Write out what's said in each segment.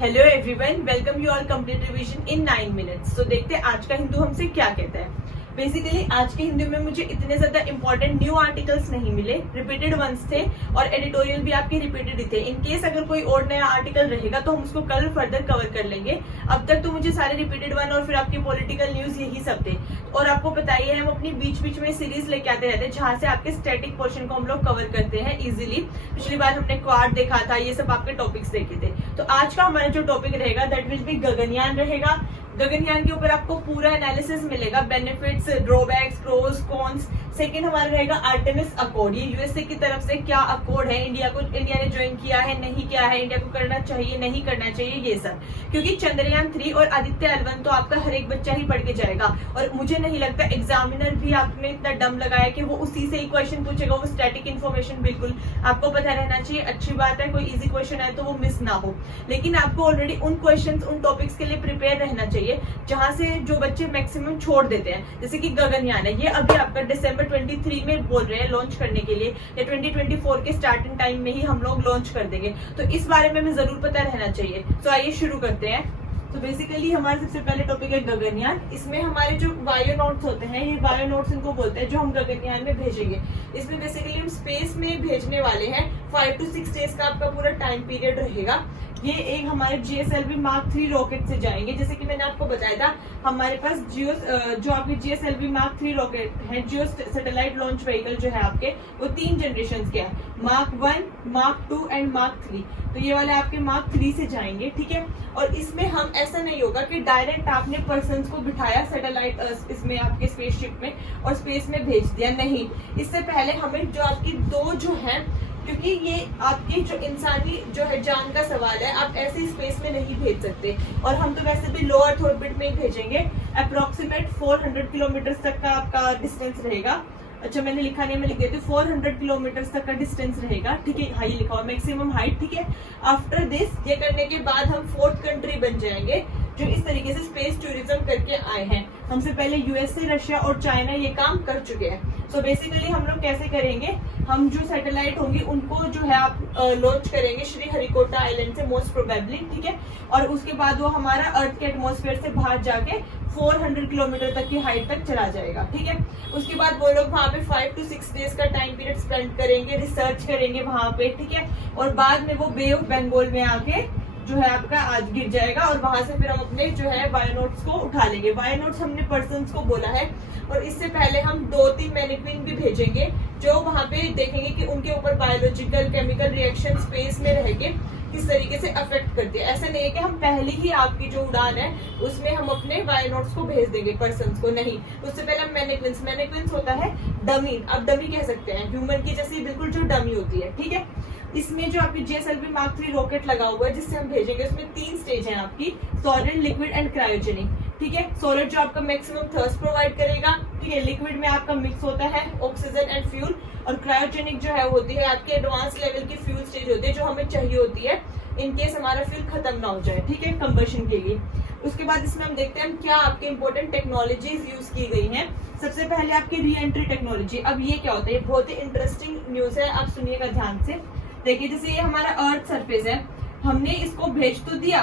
Hello everyone, welcome you all complete revision in 9 minutes. तो देखते हैं आज का हिंदू हमसे क्या कहता है। बेसिकली आज के हिंदू में मुझे इतने ज्यादा इंपॉर्टेंट न्यू आर्टिकल्स नहीं मिले, रिपीटेड वंस थे और एडिटोरियल भी आपके रिपीटेड ही थे। इन केस अगर कोई और नया आर्टिकल रहेगा तो हम उसको कल फर्दर कवर कर लेंगे। अब तक तो मुझे सारे रिपीटेड वन और फिर आपके पॉलिटिकल न्यूज यही सब थे। और आपको पता ही है हम अपनी बीच बीच में सीरीज लेके आते रहते हैं जहां से आपके स्टैटिक पोर्शन को हम लोग कवर करते हैं इजिली। पिछली बार हमने क्वाड देखा था, ये सब आपके टॉपिक्स देखे थे। तो आज का हमारा जो टॉपिक रहेगा दैट विल बी गगनयान रहेगा। गगनयान के ऊपर आपको पूरा एनालिसिस मिलेगा, benefits, drawbacks, pros, cons. Second हमारा रहेगा आर्टेमिस अकॉर्ड। ये यूएसए की तरफ से क्या अकॉर्ड है, इंडिया ने ज्वाइन किया है नहीं किया है, इंडिया को करना चाहिए नहीं करना चाहिए, ये सब। क्योंकि चंद्रयान 3 और आदित्य L1 तो आपका हर एक बच्चा ही पढ़ के जाएगा और मुझे नहीं लगता एग्जामिनर भी आपने इतना दम लगाया कि वो उसी से ही क्वेश्चन पूछेगा। वो स्टैटिक इन्फॉर्मेशन बिल्कुल आपको पता रहना चाहिए। अच्छी बात है, कोई इजी क्वेश्चन है तो वो मिस ना हो, लेकिन आपको ऑलरेडी उन क्वेश्चन उन टॉपिक्स के लिए प्रिपेयर रहना चाहिए जहां से जो बच्चे मैक्सिमम छोड़ देते हैं। जैसे कि गगनयान है, ये अभी आपका दिसंबर 23 में बोल रहे हैं लॉन्च करने के लिए, या 2024 के स्टार्टिंग टाइम में ही हम लोग लॉन्च कर देंगे। तो इस बारे में हमें जरूर पता रहना चाहिए। तो आइए शुरू करते हैं। तो बेसिकली हमारा सबसे पहले टॉपिक है गगनयान। इसमें हमारे जो बायोनॉट्स होते हैं, ये बायोनॉट्स इनको बोलते हैं, जो हम गगनयान में भेजेंगे। इसमें बेसिकली हम स्पेस में भेजने वाले हैं। 5 to 6 डेज का आपका पूरा टाइम पीरियड रहेगा। ये एक हमारे GSLV Mark 3 रॉकेट से जाएंगे। जैसे कि मैंने आपको बताया था, हमारे पास जो आपके GSLV Mark 3 रॉकेट है, जियो सैटेलाइट लॉन्च व्हीकल जो है आपके, वो 3 जनरेशन के हैं, Mark 1, Mark 2 एंड Mark 3। तो ये वाले आपके Mark 3 से जाएंगे, ठीक है। और इसमें हम ऐसा नहीं होगा कि डायरेक्ट आपने पर्सन्स को बिठाया सैटेलाइट इसमें आपके स्पेसशिप में और स्पेस में भेज दिया, नहीं। इससे पहले हमें जो आपकी दो जो है, क्योंकि ये आपकी जो इंसानी जो है जान का सवाल है, आप ऐसे स्पेस में नहीं भेज सकते। और हम तो वैसे भी लो अर्थ ऑर्बिट में ही भेजेंगे। अप्रोक्सीमेट 400 किलोमीटर तक का आपका डिस्टेंस रहेगा। अच्छा, मैंने लिखा नहीं, मैं लिख देती हूँ 400 किलोमीटर तक का डिस्टेंस रहेगा, ठीक है। हाई लिखा हुआ मैक्सिमम हाइट, ठीक है। आफ्टर दिस, ये करने के बाद हम 4th कंट्री बन जाएंगे जो इस तरीके से स्पेस टूरिज्म करके आए हैं। हमसे पहले यूएसए, रशिया और चाइना ये काम कर चुके हैं। सो बेसिकली हम लोग कैसे करेंगे, हम जो सैटेलाइट होंगी उनको जो है आप लॉन्च करेंगे श्रीहरिकोटा आइलैंड से मोस्ट प्रोबेबली, ठीक है। और उसके बाद वो हमारा अर्थ के एटमॉस्फेयर से बाहर जाके 400 किलोमीटर तक की हाइट तक चला जाएगा, ठीक है। उसके बाद वो लोग वहाँ पे 5 to 6 डेज का टाइम पीरियड स्पेंड करेंगे, रिसर्च करेंगे वहाँ पे, ठीक है। और बाद में वो बे ऑफ बंगाल में आके जो है आपका आज गिर जाएगा और वहां से फिर हम अपने जो है बायोनोट्स को उठा लेंगे। बायोनोट्स हमने पर्सन्स को बोला है। और इससे पहले हम 2-3 मैनिक्विन भी भेजेंगे जो वहां पे देखेंगे कि उनके ऊपर बायोलॉजिकल केमिकल रिएक्शन स्पेस में रहेंगे किस तरीके से अफेक्ट करती है। ऐसा नहीं है कि हम पहले ही आपकी जो उड़ान है उसमें हम अपने बायोनोट्स को भेज देंगे पर्सन्स को, नहीं। उससे पहले हम मैनिक्विन्स होता है डमी, आप डमी कह सकते हैं, ह्यूमन की जैसी बिल्कुल जो डमी होती है, ठीक है। इसमें जो आपकी GSLV Mark 3 रॉकेट लगा हुआ है जिससे हम भेजेंगे, उसमें 3 स्टेज हैं आपकी, सॉलिड, लिक्विड एंड क्रायोजेनिक, ठीक है। सॉलिड जो आपका मैक्सिमम थर्स्ट प्रोवाइड करेगा, ठीक है। लिक्विड में आपका मिक्स होता है ऑक्सीजन एंड फ्यूल, और क्रायोजेनिक जो है होती है आपकी एडवांस लेवल की फ्यूल स्टेज होती है जो हमें चाहिए होती है इनकेस हमारा फ्यूल खत्म ना हो जाए, ठीक है, कंबशन के लिए। उसके बाद इसमें हम देखते हैं क्या आपके इंपॉर्टेंट टेक्नोलॉजीज यूज की गई हैं। सबसे पहले आपकी री एंट्री टेक्नोलॉजी। अब ये क्या होता है, बहुत ही इंटरेस्टिंग न्यूज है, आप सुनिएगा ध्यान से। देखिए, जैसे ये हमारा अर्थ सरफेस है, हमने इसको भेज तो दिया,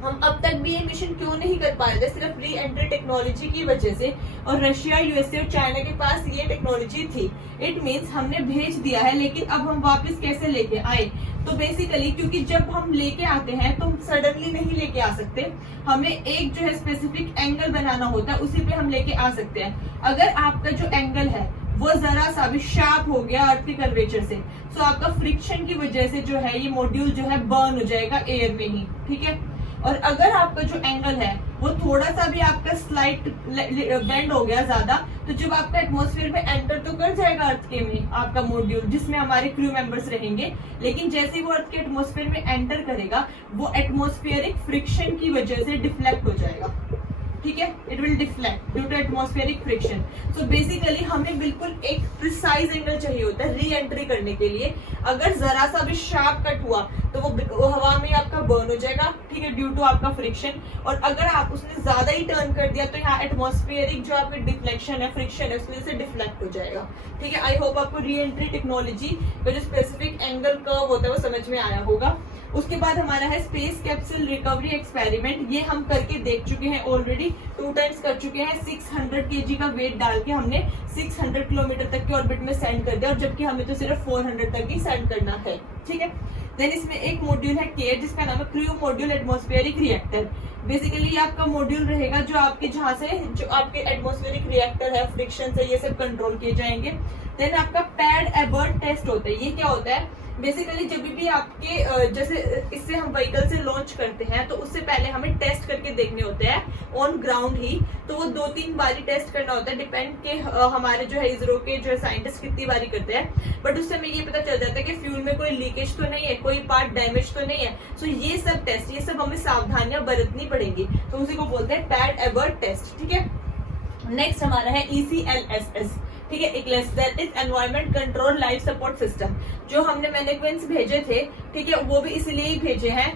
हम अब तक भी ये मिशन क्यों नहीं कर पा रहे थे, सिर्फ री एंट्री टेक्नोलॉजी की वजह से। और रशिया, यूएसए और चाइना के पास ये टेक्नोलॉजी थी। इट मींस हमने भेज दिया है, लेकिन अब हम वापस कैसे लेके आए। तो बेसिकली क्योंकि जब हम लेके आते हैं तो हम सडनली नहीं लेके आ सकते, हमें एक जो है स्पेसिफिक एंगल बनाना होता है, उसी पे हम लेके आ सकते हैं। अगर आपका जो एंगल है वो जरा सा भी शार्प हो गया अर्थ के कर्वेचर से, तो आपका फ्रिक्शन की वजह से जो है ये मॉड्यूल जो है बर्न हो जाएगा एयर में ही, ठीक है। और अगर आपका जो एंगल है वो थोड़ा सा भी आपका स्लाइट बेंड हो गया ज्यादा, तो जब आपका एटमॉस्फेयर में एंटर तो कर जाएगा अर्थ के में आपका मॉड्यूल जिसमें हमारे क्रू मेंबर्स रहेंगे, लेकिन जैसे ही वो अर्थ के एटमॉस्फेयर में एंटर करेगा वो एटमॉस्फेरिक फ्रिक्शन की वजह से डिफ्लेक्ट हो जाएगा, ठीक है। It will deflect due to atmospheric friction. So basically हमें बिल्कुल एक प्रिसाइज एंगल चाहिए होता है री एंट्री करने के लिए। अगर जरा सा भी शार्प कट हुआ तो वो हवा में आपका बर्न हो जाएगा, ठीक है, ड्यू टू आपका फ्रिक्शन। और अगर आप उसने ज्यादा ही टर्न कर दिया तो यहाँ एटमॉस्फेरिक जो आपकी डिफ्लेक्शन है, फ्रिक्शन है, उसमें से डिफ्लेक्ट हो जाएगा, ठीक है। आई होप आपको री एंट्री टेक्नोलॉजी का जो स्पेसिफिक एंगल कर्व होता है वो समझ में आया होगा। उसके बाद हमारा है स्पेस कैप्सूल रिकवरी एक्सपेरिमेंट। ये हम करके देख चुके हैं ऑलरेडी, 2 टाइम्स कर चुके हैं। 600 kg का वेट डाल के हमने 600 किलोमीटर तक के ऑर्बिट में सेंड कर दिया, और जबकि हमें तो सिर्फ 400 तक ही सेंड करना है, ठीक है। देन इसमें एक मॉड्यूल है केयर, जिसका नाम है crew module atmospheric reactor. Basically ये आपका मॉड्यूल रहेगा जो आपके जहाँ से जो आपके एटमॉस्फेरिक रिएक्टर है, फ्रिक्शन से ये सब कंट्रोल किए जाएंगे। देन आपका पैड एबर्ट टेस्ट होता है। ये क्या होता है? बेसिकली जब भी आपके जैसे इससे हम व्हीकल से लॉन्च करते हैं तो उससे पहले हमें टेस्ट करके देखने होते हैं ऑन ग्राउंड ही। तो वो 2-3 बारी टेस्ट करना होता है, डिपेंड के हमारे जो है इसरो के जो है साइंटिस्ट कितनी बारी करते हैं। बट उससे हमें ये पता चल जाता है कि फ्यूल में कोई लीकेज तो नहीं है, कोई पार्ट डैमेज तो नहीं है। सो ये सब टेस्ट, ये सब हमें सावधानियां बरतनी पड़ेंगी, तो उसी को बोलते हैं पैड एबर्ट टेस्ट, ठीक है। नेक्स्ट हमारा है ECLSS, ठीक है, इक्लेस that is environment control life support system. जो हमने मैनेक्विंस भेजे थे, ठीक है, वो भी इसलिए ही भेजे हैं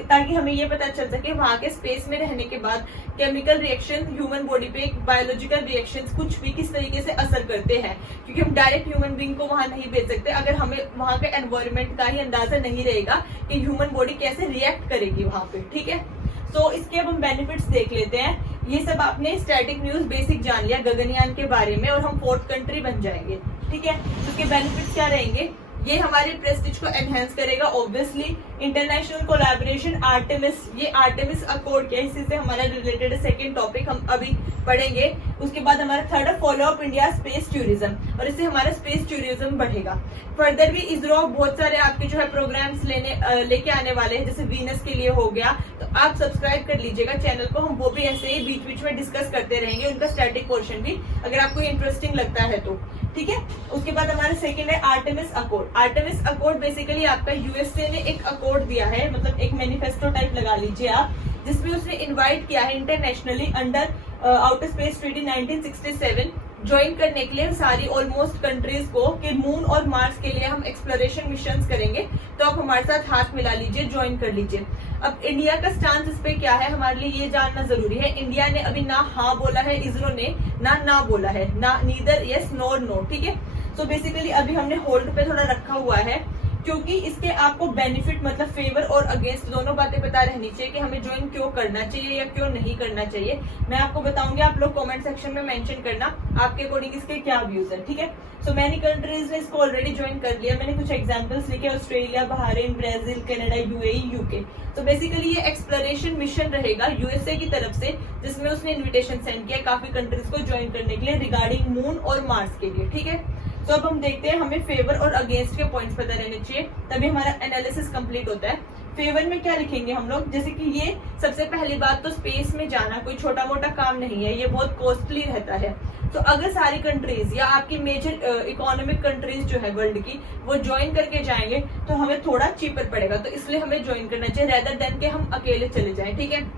ताकि हमें ये पता चल सके वहां के स्पेस में रहने के बाद केमिकल रिएक्शन ह्यूमन बॉडी पे, बायोलॉजिकल रिएक्शंस कुछ भी किस तरीके से असर करते हैं, क्योंकि हम डायरेक्ट ह्यूमन बीइंग को वहां नहीं भेज सकते अगर हमें वहां के एनवायरमेंट का ही अंदाजा नहीं रहेगा कि ह्यूमन बॉडी कैसे रिएक्ट करेगी वहां पे, ठीक है। तो इसके अब हम बेनिफिट्स देख लेते हैं। ये सब आपने स्टैटिक न्यूज बेसिक जान लिया गगनयान के बारे में, और हम 4th कंट्री बन जाएंगे, ठीक है। इसके बेनिफिट्स क्या रहेंगे? ये हमारे प्रेस्टीज को एनहेंस करेगा ऑब्वियसली। इंटरनेशनल कोलैबोरेशन आर्टेमिस, ये आर्टेमिस अकॉर्ड क्या, इसी से हमारा रिलेटेड सेकंड टॉपिक हम अभी पढ़ेंगे। उसके बाद हमारा third follow up India space tourism, और इससे हमारा स्पेस टूरिज्म बढ़ेगा। फर्दर भी इसरो बहुत सारे आपके जो है प्रोग्राम्स लेके आने वाले हैं, जैसे वीनस के लिए हो गया, तो आप सब्सक्राइब कर लीजिएगा चैनल को। हम वो भी ऐसे ही बीच बीच में डिस्कस करते रहेंगे, उनका स्टैटिक पोर्शन भी, अगर आपको इंटरेस्टिंग लगता है तो, ठीक है। उसके बाद हमारा सेकंड है Artemis accord. Artemis accord basically आपका यूएसए ने एक अकॉर्ड दिया है, मतलब एक मैनिफेस्टो टाइप लगा लीजिए आप, जिसमें उसने इनवाइट किया है internationally under outer space treaty 1967 join करने के लिए सारी ऑलमोस्ट कंट्रीज को कि मून और मार्स के लिए हम एक्सप्लोरेशन मिशंस करेंगे, तो आप हमारे साथ हाथ मिला लीजिए, ज्वाइन कर लीजिए। अब इंडिया का स्टांस इस पे क्या है, हमारे लिए ये जानना जरूरी है। इंडिया ने अभी ना हाँ बोला है, इसरो ने ना बोला है, ना नीदर यस नोर नो, ठीक है। सो बेसिकली अभी हमने होल्ड पे थोड़ा रखा हुआ है, क्योंकि इसके आपको बेनिफिट मतलब फेवर और अगेंस्ट दोनों बातें पता रहनी चाहिए कि हमें ज्वाइन क्यों करना चाहिए या क्यों नहीं करना चाहिए। मैं आपको बताऊंगी, आप लोग कमेंट सेक्शन में मेंशन करना आपके अकॉर्डिंग इसके क्या व्यूज है, ठीक है। सो मैनी कंट्रीज ने इसको ऑलरेडी ज्वाइन कर लिया। मैंने कुछ एग्जांपल्स लिखे, Australia, Bahrain, Brazil, Canada, UAE, UK. तो बेसिकली ये एक्सप्लोरेशन मिशन रहेगा यूएसए की तरफ से, जिसमें उसने इन्विटेशन सेंड किया काफी कंट्रीज को ज्वाइन करने के लिए रिगार्डिंग मून और मार्स के लिए, ठीक है। तो अब हम देखते हैं, हमें फेवर और अगेंस्ट के पॉइंट्स पता रहने चाहिए, तभी हमारा एनालिसिस कंप्लीट होता है। फेवर में क्या लिखेंगे हम लोग, जैसे कि ये सबसे पहली बात तो स्पेस में जाना कोई छोटा मोटा काम नहीं है, ये बहुत कॉस्टली रहता है। तो अगर सारी कंट्रीज या आपकी मेजर इकोनॉमिक कंट्रीज जो है वर्ल्ड की वो ज्वाइन करके जाएंगे तो हमें थोड़ा चीपर पड़ेगा, तो इसलिए हमें ज्वाइन करना चाहिए रेदर देन के हम अकेले चले जाएं, ठीक है।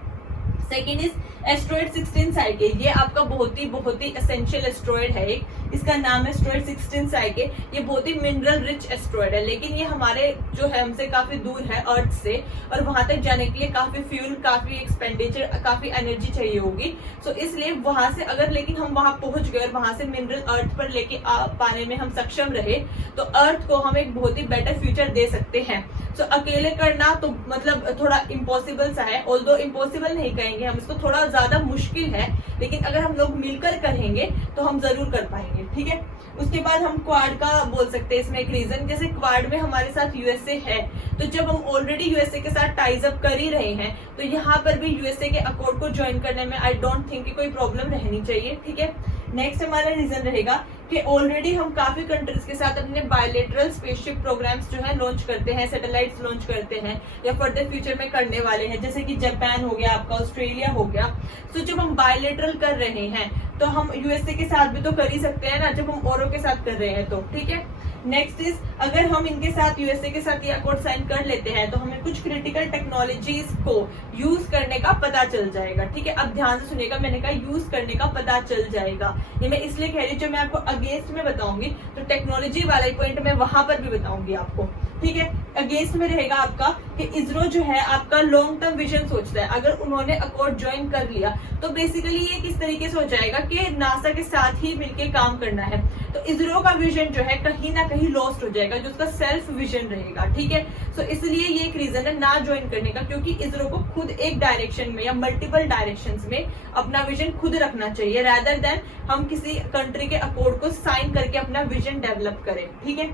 Second is asteroid 16 साइके। ये आपका बहुत ही एसेंशियल एस्ट्रॉइड है एक, इसका नाम है एस्ट्रॉइड 16 साइके। ये बहुत ही मिनरल रिच एस्ट्रॉइड है, लेकिन ये हमारे जो है हमसे काफी दूर है अर्थ से, और वहां तक जाने के लिए काफी फ्यूल, काफी एक्सपेंडिचर, काफी एनर्जी चाहिए होगी। सो इसलिए वहां से अगर लेकिन हम वहां पहुंच गए और वहां से मिनरल अर्थ पर लेके पाने में हम सक्षम रहे तो अर्थ को हम एक बहुत ही बेटर फ्यूचर दे सकते हैं। सो अकेले करना तो मतलब थोड़ा इम्पॉसिबल सा है, ऑल्दो इम्पॉसिबल नहीं कहेंगे हम इसको, थोड़ा ज्यादा मुश्किल है, लेकिन अगर हम लोग मिलकर करेंगे तो हम जरूर कर पाएंगे, ठीक है। उसके बाद हम क्वाड का बोल सकते हैं इसमें एक रीजन, जैसे क्वाड में हमारे साथ यूएसए है, तो जब हम ऑलरेडी यूएसए के साथ टाइज अप कर ही रहे हैं तो यहाँ पर भी यूएसए के अकॉर्ड को ज्वाइन करने में आई डोंट थिंक कि कोई प्रॉब्लम रहनी चाहिए, ठीक है। नेक्स्ट हमारा रीजन रहेगा कि ऑलरेडी हम काफी कंट्रीज के साथ अपने बायलेटरल स्पेसशिप प्रोग्राम्स जो है लॉन्च करते हैं, सैटेलाइट्स लॉन्च करते हैं या फर्दर फ्यूचर में करने वाले हैं, जैसे कि जापान हो गया आपका, ऑस्ट्रेलिया हो गया। तो जब हम बायलेटरल कर रहे हैं तो हम यूएसए के साथ भी तो कर ही सकते हैं ना, जब हम औरों के साथ कर रहे हैं तो, ठीक है। नेक्स्ट इज अगर हम इनके साथ यूएसए के साथ ये अकॉर्ड साइन कर लेते हैं तो हमें कुछ क्रिटिकल टेक्नोलॉजीज को यूज करने का पता चल जाएगा। ठीक है, अब ध्यान से सुनिएगा, मैंने कहा यूज करने का पता चल जाएगा। ये मैं इसलिए कह रही हूँ, जब मैं आपको अगेंस्ट में बताऊंगी तो टेक्नोलॉजी वाला पॉइंट मैं वहां पर भी बताऊंगी आपको। ठीक है, अगेंस्ट में रहेगा आपका कि इसरो जो है आपका लॉन्ग टर्म विजन सोचता है। अगर उन्होंने अकॉर्ड ज्वाइन कर लिया तो बेसिकली ये किस तरीके से हो जाएगा कि नासा के साथ ही मिलके काम करना है, तो इसरो का विजन जो है कहीं ना कहीं लॉस्ट हो जाएगा, जो उसका सेल्फ विजन रहेगा। ठीक है, तो इसलिए ये एक रीजन है ना ज्वाइन करने का, क्योंकि इसरो को खुद एक डायरेक्शन में या मल्टीपल डायरेक्शंस में अपना विजन खुद रखना चाहिए, रादर देन हम किसी कंट्री के अकॉर्ड को साइन करके अपना विजन डेवलप करें। ठीक है,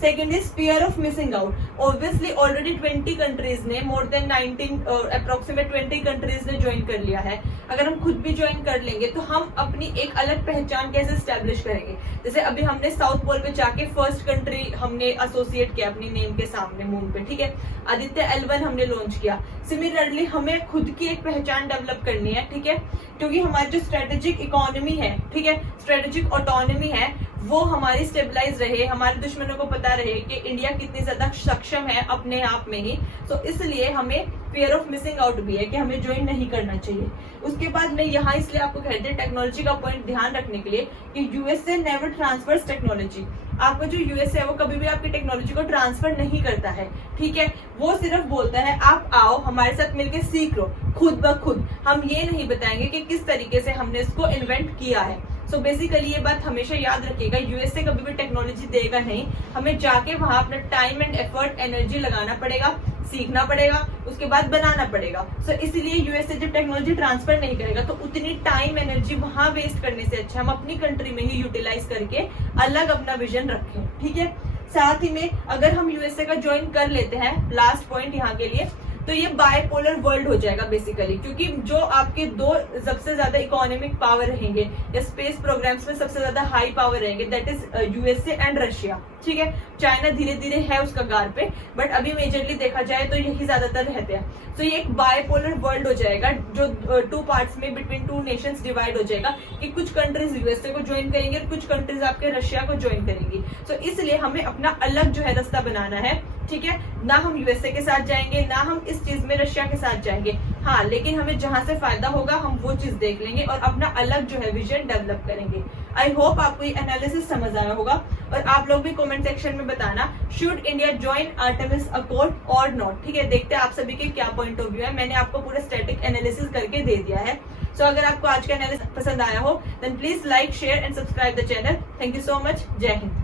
second is fear of missing out. Obviously already 20 countries ने, मोर देन 19 अप्रोक्सीमेट 20 कंट्रीज ने ज्वाइन कर लिया है। अगर हम खुद भी ज्वाइन कर लेंगे तो हम अपनी एक अलग पहचान कैसे स्टैब्लिश करेंगे। जैसे अभी हमने साउथ पोल पे जाके फर्स्ट कंट्री हमने एसोसिएट किया अपनी नेम के सामने मून पे। ठीक है, आदित्य L1 हमने लॉन्च किया। सिमिलरली हमें खुद की एक पहचान डेवलप करनी है। ठीक है, क्योंकि हमारी जो स्ट्रेटेजिक इकोनॉमी है, ठीक है, स्ट्रेटेजिक ऑटोनॉमी है, वो हमारी स्टेबलाइज रहे, हमारे दुश्मनों को पता रहे कि इंडिया कितनी ज्यादा सक्षम है अपने आप में ही। तो इसलिए हमें फियर ऑफ मिसिंग आउट भी है कि हमें ज्वाइन नहीं करना चाहिए। उसके बाद मैं यहाँ इसलिए आपको कहते हैं टेक्नोलॉजी का पॉइंट ध्यान रखने के लिए कि यूएसए नेवर ट्रांसफर्स टेक्नोलॉजी। आपका जो यूएसए है वो कभी भी आपकी टेक्नोलॉजी को ट्रांसफर नहीं करता है। ठीक है, वो सिर्फ बोलता है आप आओ हमारे साथ मिलकर सीख लो खुद ब खुद। हम ये नहीं बताएंगे कि किस तरीके से हमने इसको इन्वेंट किया है। सो बेसिकली ये बात हमेशा याद रखिएगा, यूएसए कभी भी टेक्नोलॉजी देगा नहीं, हमें जाके वहां अपना टाइम एंड एफर्ट एनर्जी लगाना पड़ेगा, सीखना पड़ेगा, उसके बाद बनाना पड़ेगा। सो इसलिए यूएसए जब टेक्नोलॉजी ट्रांसफर नहीं करेगा तो उतनी टाइम एनर्जी वहां वेस्ट करने से अच्छा हम अपनी कंट्री में ही यूटिलाइज करके अलग अपना विजन रखें। ठीक है, साथ ही में अगर हम यूएसए का ज्वाइन कर लेते हैं, लास्ट पॉइंट यहाँ के लिए, तो ये बायपोलर वर्ल्ड हो जाएगा बेसिकली, क्योंकि जो आपके दो सबसे ज्यादा इकोनॉमिक पावर रहेंगे या स्पेस प्रोग्राम्स में सबसे ज्यादा हाई पावर रहेंगे, that is USA and Russia. ठीक है, चाइना धीरे धीरे है उसका गार पे, बट अभी मेजरली देखा जाए तो यही ज्यादातर रहते हैं। तो ये एक बायपोलर वर्ल्ड हो जाएगा, जो 2 पार्ट्स में बिटवीन 2 नेशंस डिवाइड हो जाएगा कि कुछ कंट्रीज यूएसए को ज्वाइन करेंगे और कुछ कंट्रीज आपके रशिया को ज्वाइन करेंगी। तो इसलिए हमें अपना अलग जो है रास्ता बनाना है। ठीक है, ना हम यूएसए के साथ जाएंगे, ना हम इस चीज में रशिया के साथ जाएंगे। हाँ, लेकिन हमें जहां से फायदा होगा हम वो चीज देख लेंगे और अपना अलग जो है विजन डेवलप करेंगे। आई होप आपको ये एनालिसिस समझ आया होगा और आप लोग भी कमेंट सेक्शन में बताना should India join Artemis accord और नॉट। ठीक है, देखते हैं आप सभी के क्या पॉइंट ऑफ व्यू है। मैंने आपको पूरा स्टैटिक एनालिसिस करके दे दिया है। सो अगर आपको आज का एनालिसिस पसंद आया हो then please like, share and subscribe the channel. Thank you so much. जय हिंद।